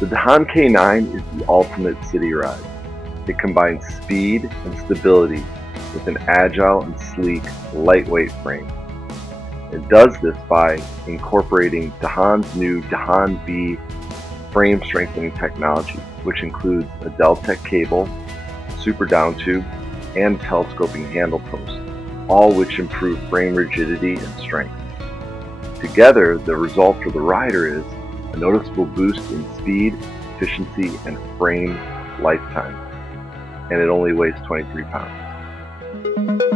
The Dahon K9 is the ultimate city ride. It combines speed and stability with an agile and sleek, lightweight frame. It does this by incorporating Dahon's new Dahon B frame strengthening technology, which includes a DELTECH cable, Super Downtube, and telescoping handlepost, all which improve frame rigidity and strength. Together, the result for the rider is a noticeable boost in speed, efficiency, and frame lifetime, and it only weighs 23 pounds.